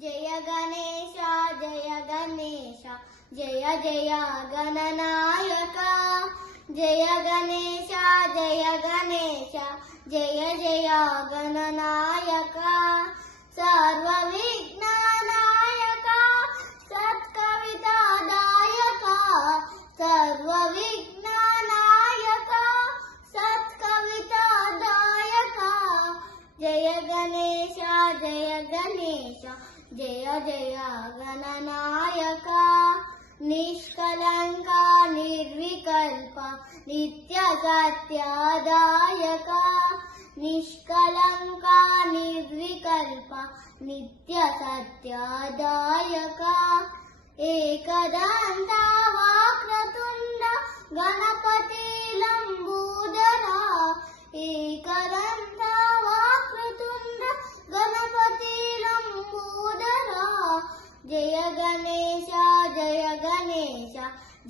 జయ గణేశ జయ గణేశ జయ జయ గణనాయక జయ గణేశ జయ గణేశ జయ జయ గణనాయక సర్వ విఘ్ననాయక సత్కవితాదాయక సర్వ విఘ్ననాయక సత్కవితాదాయక జయ గణేశ జయ గణేశ జయ జయ గణనాయక నిష్కలంక నిర్వికల్ప నిత్య సత్యదాయక నిష్కలంక నిర్వికల్ప నిత్య సత్యదాయక ఏకదంత వక్రతుండ గణపతి లంబోదర ఏకదంత వక్రతుండ గణపతి లంబోదర జయ గణేశ జయ గణేశ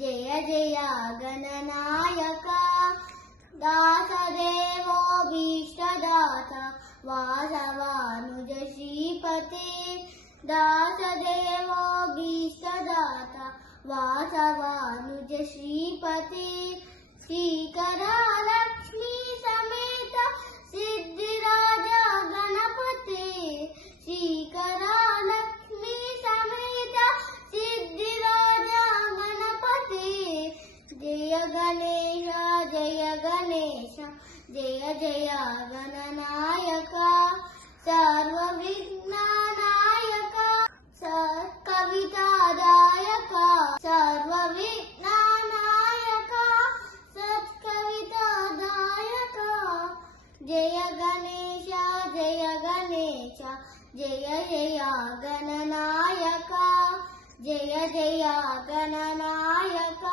జయ జయ గణనాయక దాసదేవో భీష్టదాత వాసవానుజ శ్రీపతే దాసదేవో భీష్టదాత వాసవానుజ శ్రీపతే శ్రీకర లక్ష్మీ సమేత సిద్ధిరాజ గణపతే శ్రీకర లక్ష్మీ సమేత సిద్ధిరాజ గణపతే జయ గణేశ జయ గణేశ జయ జయ గణనాయక సర్వ విఘ్ననాయక సత్కవితాదాయక సర్వ విఘ్ననాయక సత్కవితాదాయక జయ గణేశ జయ గణేశ జయ జయ గణనాయక జయ జయ గణనాయక